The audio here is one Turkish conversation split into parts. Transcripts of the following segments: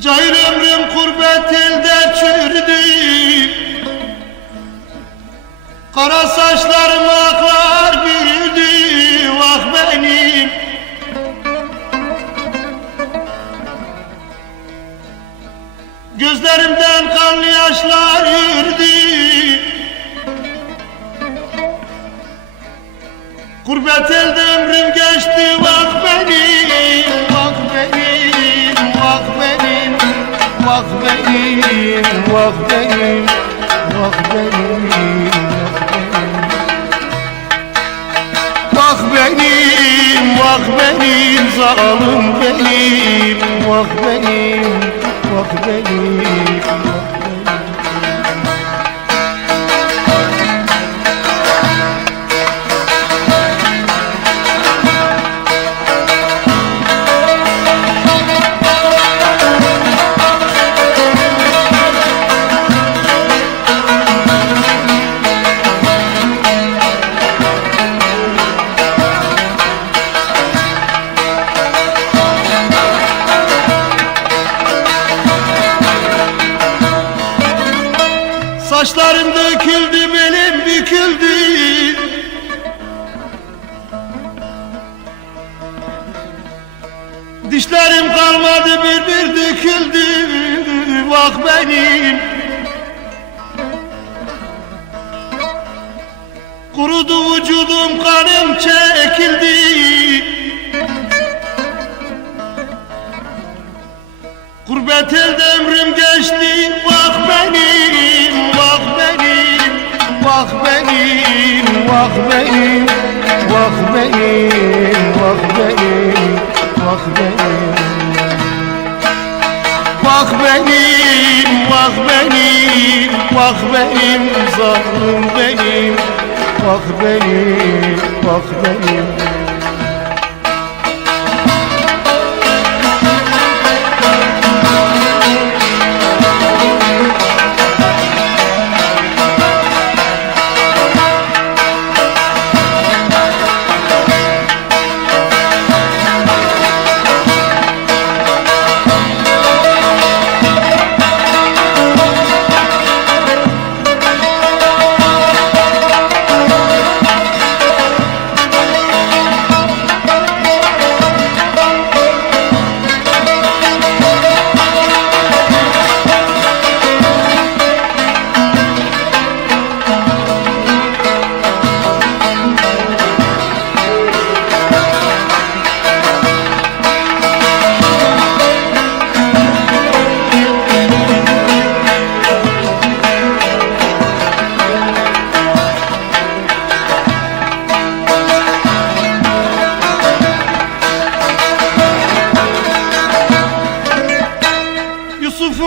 Cayır ömrüm kurbet elde çürdü Kara saçlarım aklar bürüdü. Vah benim. Gözlerimden kanlı yaşlar yürüdü. Gurbet elde ömrüm benim, vah benim, vah benim, vah benim Vah benim, benim, vah benim, vah benim Dişlerim kalmadı bir bir döküldü. Vah benim. Kurudu vücudum kanım çekildi. Gurbet elde ömrüm geçti. Vah benim, vah benim Vah benim, vah benim Vah benim, vah benim Vah benim Vah benim, vah benim Vah benim, zalim benim. Vah benim, vah benim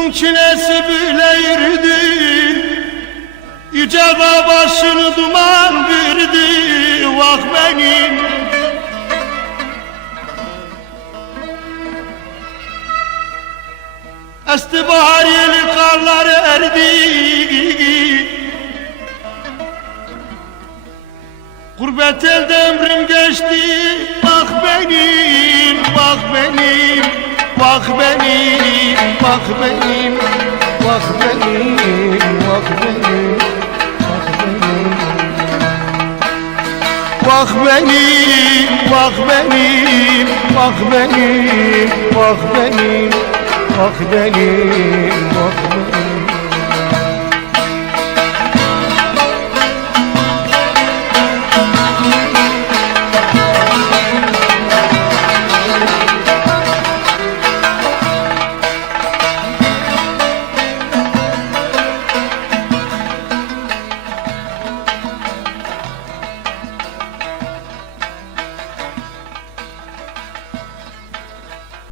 Yusuf'un çilesi böyle yürüdü Yüce başını duman bürüdü Vah benim. Esti bahar yeli karlar erdi. Gurbet elde ömrüm benim, bak benim Bak benim, bak benim Bak benim, bak